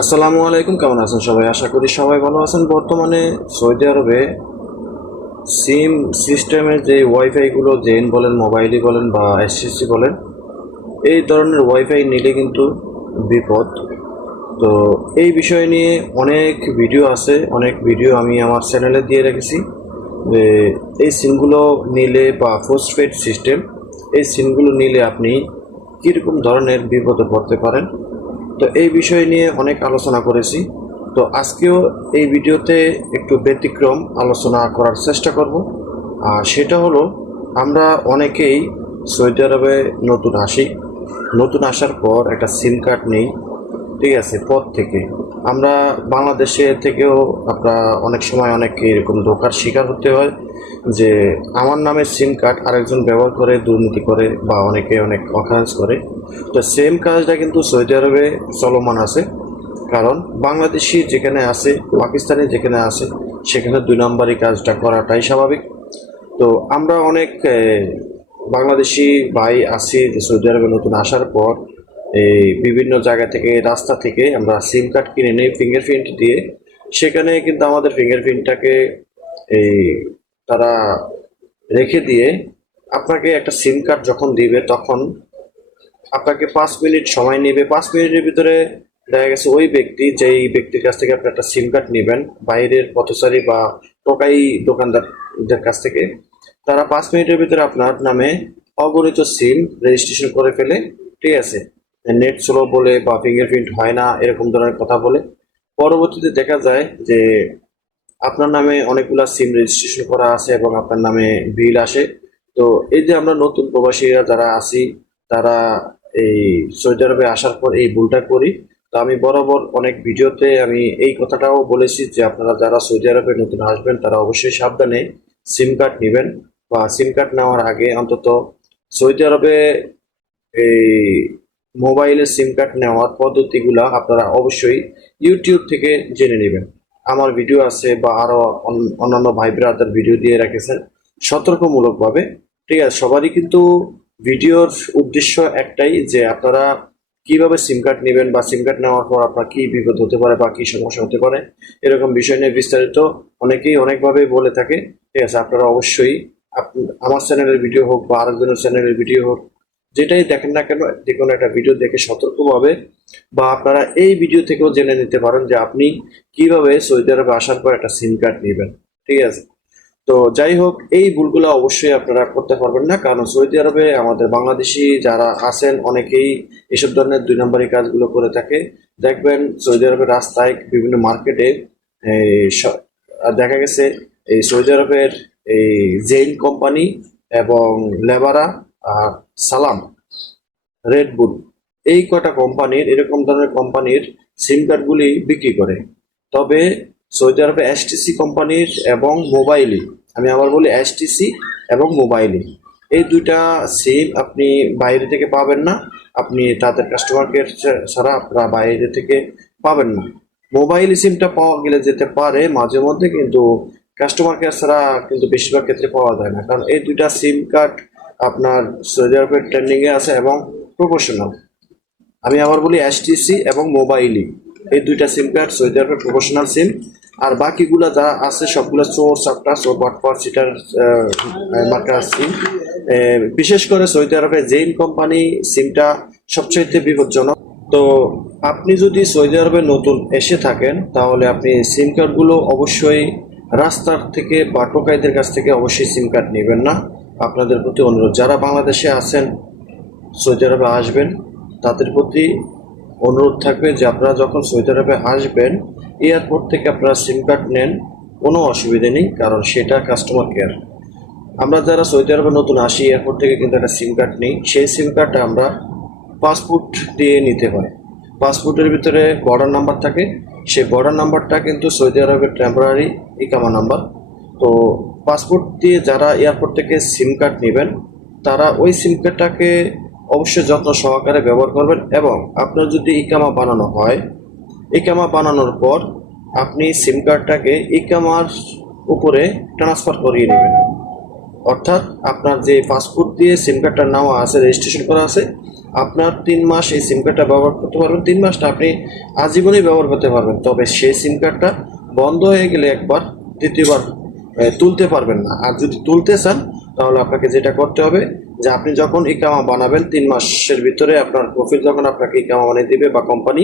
আসসালামু আলাইকুম, কেমন আছেন সবাই? আশা করি সবাই ভালো আছেন। বর্তমানে সৌদি আরবে সিম সিস্টেমের যে ওয়াইফাইগুলো জেন বলেন মোবাইলই বলেন বা এসএসসি বলেন, এই ধরনের ওয়াইফাই নিলে কিন্তু বিপদ। তো এই বিষয় নিয়ে অনেক ভিডিও আছে, অনেক ভিডিও আমি আমার চ্যানেলে দিয়ে রেখেছি যে এই সিমগুলো নিলে বা পোস্টপেড সিস্টেম এই সিমগুলো নিলে আপনি কীরকম ধরনের বিপদে পড়তে পারেন। তো এই বিষয় নিয়ে অনেক আলোচনা করেছি। তো আজকেও এই ভিডিওতে একটু ব্যতিক্রম আলোচনা করার চেষ্টা করব। আর সেটা হলো, আমরা অনেকেই সৌদি আরবে নতুন আসি। নতুন আসার পর একটা সিম কার্ড নেই। ঠিক আছে পর থেকে। আমরা বাংলাদেশে থেকেও আমরা অনেক সময় অনেক এরকম ধোকার শিকার হতে হয় যে আমার নামে সিম কার্ড আরেকজন ব্যবহার করে, দুর্নীতি করে বা অনেকে অনেক অকারেন্স করে। তো সেম কাজটা কিন্তু সৌদি আরবে চলমান আছে। কারণ বাংলাদেশি যেখানে আছে, পাকিস্তানি যেখানে আছে, সেখানে দুই নম্বরই কাজটা করাটাই স্বাভাবিক। তো আমরা অনেক বাংলাদেশি ভাই যে সৌদি আরবে নতুন আসার পর এই বিভিন্ন জায়গা থেকে, রাস্তা থেকে আমরা সিম কার্ড কিনে নিই ফিঙ্গারপ্রিন্ট দিয়ে। সেখানে কিন্তু আমাদের ফিঙ্গারপ্রিন্টটাকে এই তারা রেখে দিয়ে আপনাকে একটা সিম কার্ড যখন দিবে তখন আপনাকে পাঁচ মিনিট সময় নেবে। পাঁচ মিনিটের ভিতরে দেখা গেছে ওই ব্যক্তি, যেই ব্যক্তির কাছ থেকে আপনি একটা সিম কার্ড নেবেন, বাইরের পথচারী বা টোকাই দোকানদারদের কাছ থেকে, তারা পাঁচ মিনিটের ভিতরে আপনার নামে অগণিত সিম রেজিস্ট্রেশন করে ফেলে। ঠিক আছে? নেট স্লো বলে বা ফিঙ্গারপ্রিন্ট হয় না, এরকম ধরনের কথা বলে। পরবর্তীতে দেখা যায় যে আপনার নামে অনেকগুলা সিম রেজিস্ট্রেশন করা আছে এবং আপনার নামে বিল আসে। তো এই যে আমরা নতুন প্রবাসীরা যারা আছি, তারা এই সৌদি আরবে আসার পর এই ভুলটা করি। তো আমি বরাবর অনেক ভিডিওতে আমি এই কথাটাও বলেছি যে আপনারা যারা সৌদি আরবে নতুন আসবেন, তারা অবশ্যই সাবধানে সিম কার্ড নেবেন বা সিম কার্ড নেওয়ার আগে অন্তত সৌদি আরবে এই মোবাইলের সিম কার্ড নেওয়ার পদ্ধতিগুলা আপনারা অবশ্যই ইউটিউব থেকে জেনে নেবেন। আমার ভিডিও আছে বা আরও অন- অন্যান্য ভাই ব্রাদার ভিডিও দিয়ে রেখেছেন। সতর্কমূলকভাবে। ঠিক আছে, সবারই কিন্তু ভিডিওর উদ্দেশ্য একটাই যে আপনারা কীভাবে সিম কার্ড নেবেন বা সিম কার্ড নেওয়ার পর আপনার কি বিপদ হতে পারে বা কি সমস্যা হতে পারে, এরকম বিষয় নিয়ে বিস্তারিত অনেকেই অনেকভাবে বলে থাকে। ঠিক আছে, আপনারা অবশ্যই আমার চ্যানেলের ভিডিও হোক বা আরেকজনের চ্যানেলের ভিডিও হোক যেটাই দেখেন না কেন, যে কোনো একটা ভিডিও দেখে সতর্কভাবে বা আপনারা এই ভিডিও থেকেও জেনে নিতে পারেন যে আপনি কীভাবে সৌদি আরবে আসার পর একটা সিম কার্ড নেবেন, ঠিক আছে? তো যাই হোক, এই ভুলগুলো অবশ্যই আপনারা করতে পারবেন না, কারণ সৌদি আরবে আমাদের বাংলাদেশি যারা আছেন অনেকেই এসব ধরনের দুই নম্বরী কাজগুলো করে থাকে। দেখবেন সৌদি আরবের রাস্তায় বিভিন্ন মার্কেটে দেখা গেছে এই সৌদি আরবের এই জেইন কোম্পানি এবং লেবারা আর সালাম রেডবুল এই কটা কোম্পানির, এরকম ধরনের কোম্পানির সিম কার্ডগুলি বিক্রি করে। তবে সৌদি আরবে এসটিসি কোম্পানির এবং মোবাইলই আমি আবার বলি এসটিসি এবং মোবাইলই এই দুইটা সিম আপনি বাইরে থেকে পাবেন না, আপনি তাদের কাস্টমার কেয়ার ছাড়া আপনারা বাইরে থেকে পাবেন না। মোবাইল সিমটা পাওয়া গেলে যেতে পারে মাঝে মধ্যে, কিন্তু কাস্টমার কেয়ার ছাড়া কিন্তু বেশিরভাগ ক্ষেত্রে পাওয়া যায় না। কারণ এই দুইটা সিম কার্ড আপনার সৌদি আরবের ট্রেন্ডিংয়ে আছে এবং প্রফেশনাল আমি আবার বলি এসটিসি এবং মোবাইলি এই দুইটা সিম কার্ড সৌদি আরবের প্রফেশনাল সিম আর বাকিগুলা যা আছে, সবগুলো চোর চাপটা চোর বাটপার সিটার মার্কার সিম বিশেষ করে সৌদি আরবে জেইন কোম্পানি সিমটা সবচাইতে বিপজ্জনক। তো আপনি যদি সৌদি আরবে নতুন এসে থাকেন, তাহলে আপনি সিম কার্ডগুলো অবশ্যই রাস্তার থেকে বা টোকাইদের কাছ থেকে অবশ্যই সিম কার্ড নেবেন না। আপনাদের প্রতি অনুরোধ। যারা বাংলাদেশে আছেন, সৌদি আরবে আসবেন, তাদের প্রতি অনুরোধ থাকবে যে আপনারা যখন সৌদি আরবে আসবেন, এয়ারপোর্ট থেকে আপনারা সিম কার্ড নেন, কোনো অসুবিধা নেই, কারণ সেটা কাস্টমার কেয়ার আমরা যারা সৌদি আরবে নতুন আসি, এয়ারপোর্ট থেকে কিন্তু একটা সিম কার্ড নেই। সেই সিম কার্ডটা আমরা পাসপোর্ট দিয়ে নিতে হয়। পাসপোর্টের ভিতরে বর্ডার নাম্বার থাকে। সেই বর্ডার নাম্বারটা কিন্তু সৌদি আরবের টেম্পোরারি ইকামা নাম্বার তো পাসপোর্ট দিয়ে যারা এয়ারপোর্ট থেকে সিম কার্ড নেবেন, তারা ওই সিম কার্ডটাকে অবশ্যই যত্ন সহকারে ব্যবহার করবেন এবং আপনার যদি ইকামা বানানো হয়, ইকামা বানানোর পর আপনি সিম কার্ডটাকে ইকামার উপরে ট্রান্সফার করিয়ে নেবেন। অর্থাৎ আপনার যে পাসপোর্ট দিয়ে সিম কার্ডটা নেওয়া আছে, রেজিস্ট্রেশন করা আছে, আপনার তিন মাস এই সিম কার্ডটা ব্যবহার করতে পারবেন, তিন মাসটা আপনি আজীবনই ব্যবহার করতে পারবেন। তবে সেই সিম কার্ডটা বন্ধ হয়ে গেলে একবার, দ্বিতীয়বার তুলতে পারবেন না। আর যদি তুলতে চান, তাহলে আপনাকে যেটা করতে হবে, যে আপনি যখন ইকামা বানাবেন, তিন মাসের ভিতরে আপনার প্রফিল যখন আপনাকে ইকামা বানিয়ে দিবে বা কোম্পানি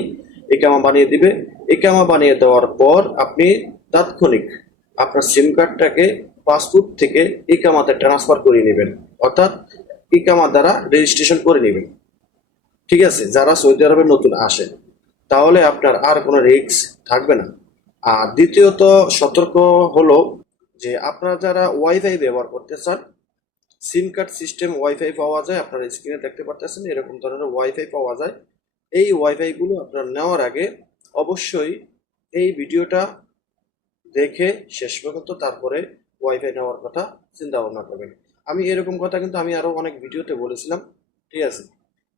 ইকামা বানিয়ে দিবে, ইকামা বানিয়ে দেওয়ার পর আপনি তাৎক্ষণিক আপনার সিম কার্ডটাকে পাসপোর্ট থেকে ইকামাতে ট্রান্সফার করে নেবেন। অর্থাৎ ইকামা দ্বারা রেজিস্ট্রেশন করে নেবেন। ঠিক আছে? যারা সৌদি আরবে নতুন আসেন তাহলে আপনার আর কোনো রিস্ক থাকবে না। আর দ্বিতীয়ত সতর্ক হলো যে আপনারা যারা ওয়াইফাই ব্যবহার করতে চান সিম কার্ড সিস্টেম ওয়াইফাই পাওয়া যায়, আপনারা স্ক্রিনে দেখতে পাচ্ছেন এরকম ধরনের ওয়াইফাই পাওয়া যায়। এই ওয়াইফাইগুলো আপনার নেওয়ার আগে অবশ্যই এই ভিডিওটা দেখে শেষ পর্যন্ত তারপরে ওয়াইফাই নেওয়ার কথা চিন্তা ভাবনা করবেন। আমি এরকম কথা কিন্তু আমি আরও অনেক ভিডিওতে বলেছিলাম, ঠিক আছে?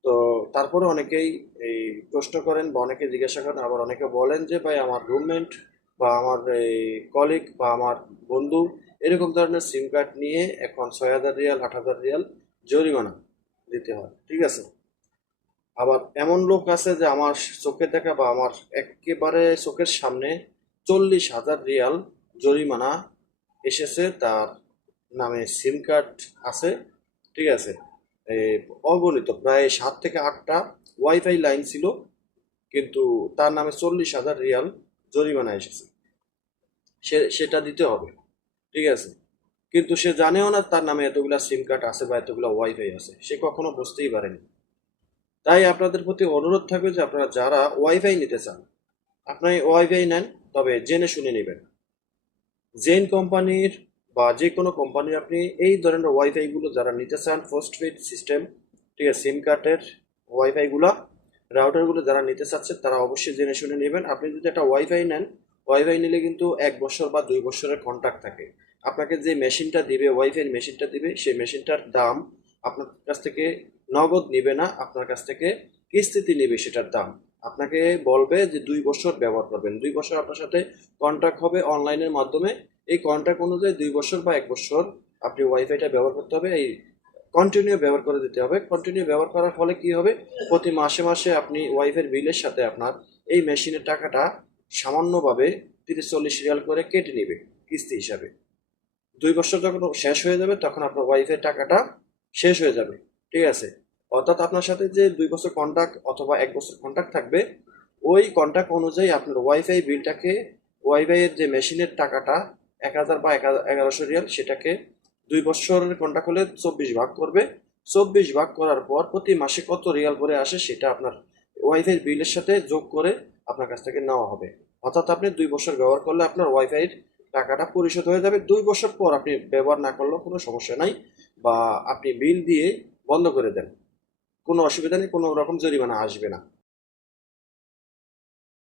তো তারপরে অনেকেই এই প্রশ্ন করেন বা অনেকে জিজ্ঞাসা করেন, আবার অনেকে বলেন যে, ভাই, আমার রুমমেট বা আমার এই কলিগ বা আমার বন্ধু এরকম ধরনের সিম কার্ড নিয়ে এখন ছয় হাজার রিয়াল, আট হাজার রিয়াল জরিমানা দিতে হয়, ঠিক আছে? আবার এমন লোক আছে যে আমার চোখে দেখা বা আমার একেবারে চোখের সামনে চল্লিশ হাজার রিয়াল জরিমানা এসেছে, তার নামে সিম কার্ড আছে, ঠিক আছে? অগণিত, প্রায় সাত থেকে আটটা ওয়াইফাই লাইন ছিল, কিন্তু তার নামে চল্লিশ হাজার রিয়াল জরিমানা এসেছে। সে, সেটা দিতে হবে, ঠিক আছে? কিন্তু সে জানেও না তার নামে এতগুলা সিম কার্ড আছে বা এতগুলা ওয়াইফাই আছে, সে কখনো বুঝতেই পারেনি। তাই আপনাদের প্রতি অনুরোধ থাকবে যে আপনারা যারা ওয়াইফাই নিতে চান আপনি ওয়াইফাই নেন, তবে জেনে শুনে নেবেন। জেন কোম্পানির বা যে কোনো কোম্পানির আপনি এই ধরনের ওয়াইফাইগুলো যারা নিতে চান ফার্স্ট পোস্টপেড সিস্টেম ঠিক আছে সিম কার্ডের ওয়াইফাইগুলো রাউটারগুলো যারা নিতে চাচ্ছেন তারা অবশ্যই জেনে শুনে নেবেন। আপনি যদি একটা ওয়াইফাই নেন ওয়াইফাই নিলে কিন্তু এক বছর বা দুই বছরের কন্ট্রাক্ট থাকে। আপনাকে যে মেশিনটা দিবে ওয়াইফাই মেশিনটা দিবে, সেই মেশিনটার দাম আপনার কাছ থেকে নগদ নেবে না, আপনার কাছ থেকে কিস্তিতে নেবে সেটার দাম। আপনাকে বলবে যে দুই বছর ব্যবহার করবেন। দুই বছর আপনার সাথে কন্ট্রাক্ট হবে অনলাইনের মাধ্যমে। এই কন্ট্রাক্ট অনুযায়ী দুই বছর বা এক বছর আপনি ওয়াইফাইটা ব্যবহার করতে হবে। এই কন্টিনিউ ব্যবহার করে দিতে হবে। কন্টিনিউ ব্যবহার করার ফলে কি হবে? প্রতি মাসে মাসে আপনি ওয়াইফের বিলের সাথে আপনার এই মেশিনের টাকাটা সামান্যভাবে তিরিশ চল্লিশ রিয়াল করে কেটে নেবে কিস্তি হিসাবে। দুই বছর যখন শেষ হয়ে যাবে, তখন আপনার ওয়াইফের টাকাটা শেষ হয়ে যাবে। ঠিক আছে? অর্থাৎ আপনার সাথে যে দুই বছর কন্ট্রাক্ট অথবা এক বছর কন্ট্রাক্ট থাকবে, ওই কন্ট্রাক্ট অনুযায়ী আপনার ওয়াইফাই বিলটাকে ওয়াইফাইয়ের যে মেশিনের টাকাটা, এক হাজার বা এক এগারোশো রিয়াল সেটাকে দুই বছরের কন্ট্রাক্ট হলে চব্বিশ ভাগ করবে। চব্বিশ ভাগ করার পর প্রতি মাসে কত রিয়াল করে আসে সেটা আপনার ওয়াইফাই বিলের সাথে যোগ করে আপনার কাছ থেকে নেওয়া হবে। অর্থাৎ আপনি দুই বছর ব্যবহার করলে আপনার ওয়াইফাইয়ের টাকাটা পরিশোধ হয়ে যাবে। দুই বছর পর আপনি ব্যবহার না করলেও কোনো সমস্যা নাই বা আপনি বিল দিয়ে বন্ধ করে দেন। কোনো অসুবিধা নেই, কোনো রকম জরিমানা আসবে না।